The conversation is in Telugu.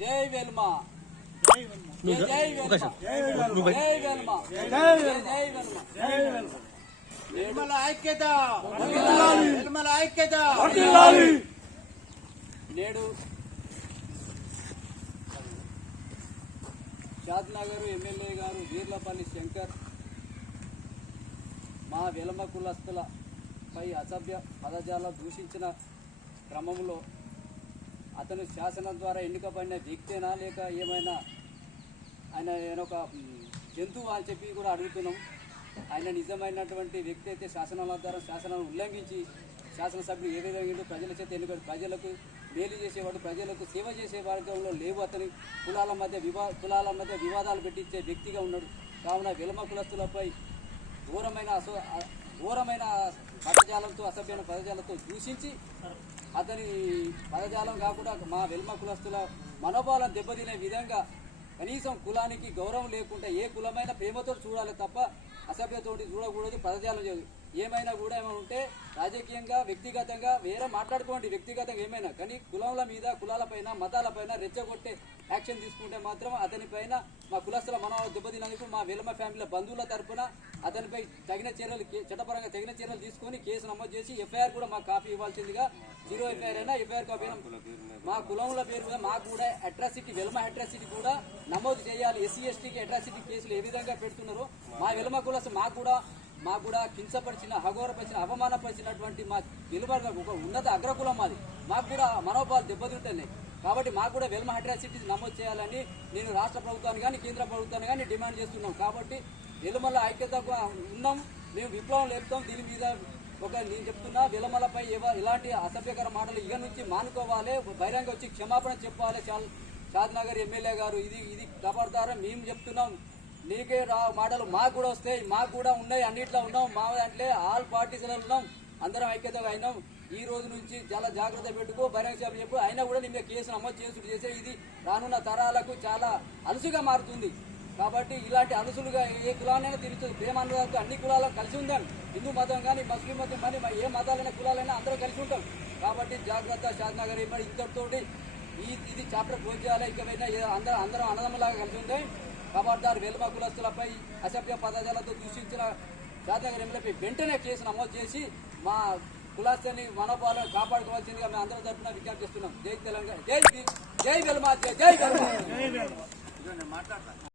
జై వెల్మా. జై జై వెల్మా. జై వెల్మా. జై జై వెల్మా. నిర్మల ఐక్యత. నిర్మల ఐక్యత. నేడు షాద్నగర్ ఎమ్మెల్యే గారు వీర్లపల్లి శంకర్ మా వెలమ కులస్తులపై అసభ్య పదజాల దూషించిన క్రమంలో అతను శాసనం ద్వారా ఎన్నికబడిన వ్యక్తేనా లేక ఏమైనా ఆయన ఏనొక జంతువు అని చెప్పి కూడా అడుగుతున్నాం. ఆయన నిజమైనటువంటి వ్యక్తి అయితే శాసనాల ద్వారా శాసనాలను ఉల్లంఘించి శాసనసభ్యులు ఏ విధంగా ప్రజల చేత ఎన్నికడు ప్రజలకు మేలు చేసేవాడు ప్రజలకు సేవ చేసే వర్గంలో లేవు అతని. కులాల మధ్య వివా కులాల మధ్య వివాదాలు పెట్టించే వ్యక్తిగా ఉన్నాడు. కావున విలమ కులస్తులపై ఘోరమైన అసో ఘోరమైన పదజాలంతో అసభ్యమైన పదజాలంతో దూషించి అతని పదజాలం కాకుండా మా వెల్మ కులస్తుల మనోభావాలను దెబ్బతినే విధంగా కనీసం కులానికి గౌరవం లేకుండా ఏ కులమైన ప్రేమతో చూడాలి తప్ప అసభ్యతోటి చూడకూడదు పదజాలం చేయదు ఏమైనా కూడా ఏమైనా ఉంటే రాజకీయంగా వ్యక్తిగతంగా వేరే మాట్లాడుకోండి వ్యక్తిగతంగా ఏమైనా. కానీ కులంల మీద కులాలపైన మతాలపైన రెచ్చగొట్టే యాక్షన్ తీసుకుంటే మాత్రం అతనిపైన మా కులస్తుల మనోభావాలు దెబ్బతినందుకు మా వెలమ ఫ్యామిలీ బంధువుల తరపున అతనిపై తగిన చర్యలు చట్టపరంగా తగిన చర్యలు తీసుకొని కేసు నమోదు చేసి ఎఫ్ఐఆర్ కూడా మాకు కాపీ ఇవ్వాల్సిందిగా జీరో ఎఫ్ఐఆర్ అయినా ఎఫ్ఐఆర్ కాపీ మా కులముల పేరు మీద మాకు కూడా అట్రాసిటీ వెలమ అట్రాసిటీ కూడా నమోదు చేయాలి. ఎస్సీ ఎస్టీకి అట్రాసిటీ కేసులు ఏ విధంగా పెడుతున్నారో మా వెలమ కులస్తు మాకు కూడా మాకు కూడా కించపరిచిన అఘోరపరిచిన అవమానపరిచినటువంటి మా వెలువగా ఒక ఉన్నత అగ్రకులం మాది. మాకు కూడా మనోభావాలు దెబ్బతింటున్నాయి. కాబట్టి మాకు కూడా వెల్మ అట్రాసిటీ నమోదు చేయాలని నేను రాష్ట్ర ప్రభుత్వాన్ని కానీ కేంద్ర ప్రభుత్వాన్ని కానీ డిమాండ్ చేస్తున్నాం. కాబట్టి వెలుమల ఐక్యత ఉన్నాం. మేము విప్లవం లేపుతాం. దీని మీద ఒక నేను చెప్తున్నా విలమలపై ఎవ- ఎలాంటి అసభ్యకర మాటలు ఇక నుంచి మానుకోవాలి. బహిరంగ వచ్చి క్షమాపణ చెప్పాలి. షాద్ నగర్ ఎమ్మెల్యే గారు ఇది ఇది ఖబర్దారం మేము చెప్తున్నాం. నీకే రా మాటలు మాకు కూడా వస్తాయి మాకు కూడా ఉన్నాయి అన్నిట్లో ఉన్నాం. మా దాంట్లో ఆల్ పార్టీస్లో ఉన్నాం అందరం ఐక్యతగా అయినాం. ఈ రోజు నుంచి చాలా జాగ్రత్త పెట్టుకో బహిరంగ సభ చెప్పు. అయినా కూడా నీ మీద కేసు నమోదు చేసుడు చేసే ఇది రానున్న తరాలకు చాలా అలసిగా మారుతుంది. కాబట్టి ఇలాంటి అలసులుగా ఏ కులాలైనా తిరుగుతుంది. ప్రేమానురాలతో అన్ని కులాలకు కలిసి ఉందాం. హిందూ మతం కానీ ముస్లిం మతం కానీ ఏ మతాలైనా కులాలైనా అందరూ కలిసి ఉంటాం. కాబట్టి జాగ్రత్త షాద్నగర్ మరి ఇంతటితోటి ఈ ఇది చాప్టర్ క్లోజ్ చేయాలి. ఇంకా అందరం అందరం అన్నదమ్ములాగా కలిసి ఉంటాయి ఖబర్దార్ వెలుమ కులస్తులపై అసభ్య పదజాలతో దూషించిన షాద్నగర్ ఎమ్మెల్యేపై వెంటనే కేసు నమోదు చేసి మా కులాస్తని మనోభావాలను కాపాడుకోవాల్సిందిగా మేము అందరం తరఫున విజ్ఞప్తి చేస్తున్నాం. జై తెలంగాణ జై జై వెలుమ జై జై వెలుమ.